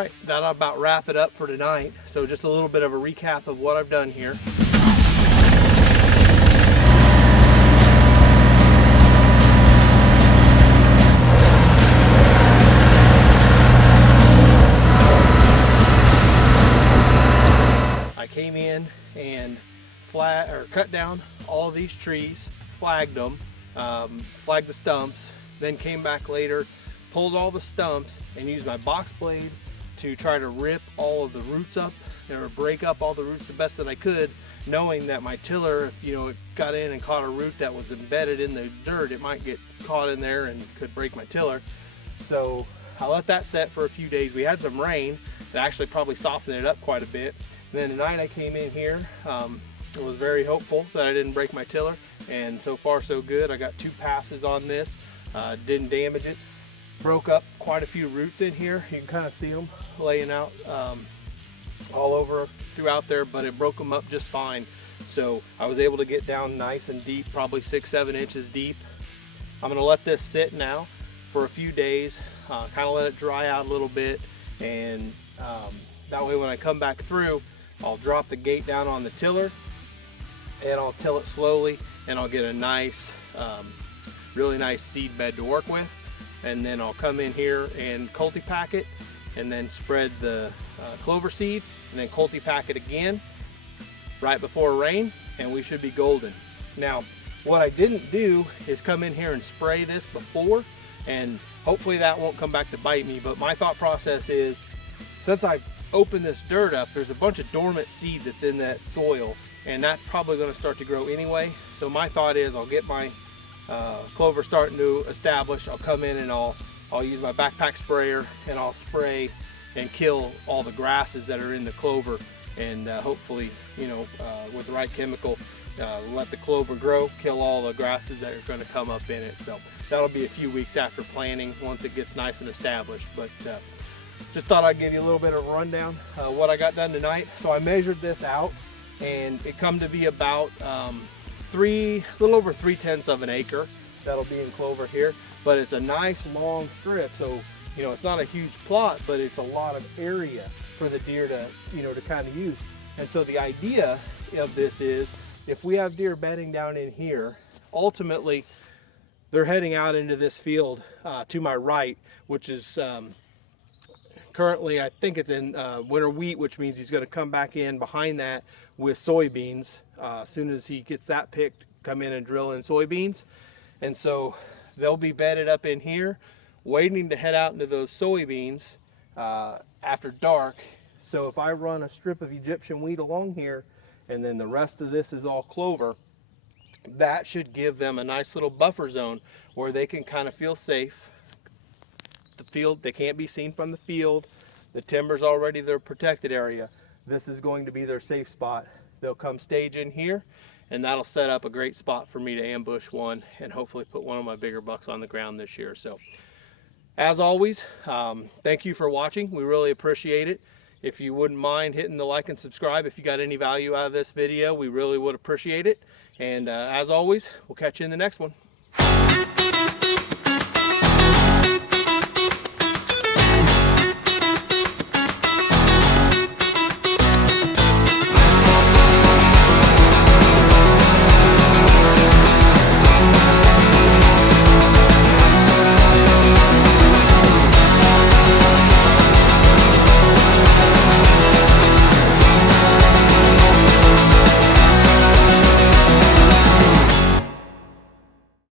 right, that'll about wrap it up for tonight. So just a little bit of a recap of what I've done here. I came in and cut down all of these trees, flagged them, flagged the stumps, then came back later, pulled all the stumps and used my box blade to try to rip all of the roots up or break up all the roots the best that I could, knowing that my tiller, if it got in and caught a root that was embedded in the dirt, it might get caught in there and could break my tiller. So I let that set for a few days. We had some rain that actually probably softened it up quite a bit. And then tonight I came in here, I was very hopeful that I didn't break my tiller, and so far so good. I got 2 passes on this, didn't damage it. Broke up quite a few roots in here. You can kind of see them laying out all over throughout there, but it broke them up just fine. So I was able to get down nice and deep, probably 6-7 inches deep. I'm gonna let this sit now for a few days, kind of let it dry out a little bit, and that way when I come back through, I'll drop the gate down on the tiller and I'll till it slowly, and I'll get a nice, really nice seed bed to work with. And then I'll come in here and cultipack it, and then spread the clover seed, and then cultipack it again right before rain, and we should be golden. Now, what I didn't do is come in here and spray this before, and hopefully that won't come back to bite me, but my thought process is, since I've opened this dirt up, there's a bunch of dormant seed that's in that soil, and that's probably going to start to grow anyway. So my thought is I'll get my clover starting to establish, I'll come in and I'll use my backpack sprayer and I'll spray and kill all the grasses that are in the clover, and hopefully with the right chemical let the clover grow, kill all the grasses that are going to come up in it. So that'll be a few weeks after planting, once it gets nice and established. But just thought I'd give you a little bit of a rundown what I got done tonight. So I measured this out and it come to be about a little over 3/10 of an acre that'll be in clover here, but it's a nice long strip, so it's not a huge plot, but it's a lot of area for the deer to to kind of use. And so the idea of this is, if we have deer bedding down in here, ultimately they're heading out into this field to my right, which is currently I think it's in winter wheat, which means he's going to come back in behind that with soybeans. As soon as he gets that picked, come in and drill in soybeans. And so they'll be bedded up in here, waiting to head out into those soybeans after dark. So if I run a strip of Egyptian wheat along here, and then the rest of this is all clover, that should give them a nice little buffer zone where they can kind of feel safe. The field, they can't be seen from the field. The timber's already their protected area. This is going to be their safe spot. They'll come stage in here, and that'll set up a great spot for me to ambush one and hopefully put one of my bigger bucks on the ground this year. So as always, thank you for watching. We really appreciate it. If you wouldn't mind hitting the like and subscribe if you got any value out of this video, we really would appreciate it. And as always, we'll catch you in the next one.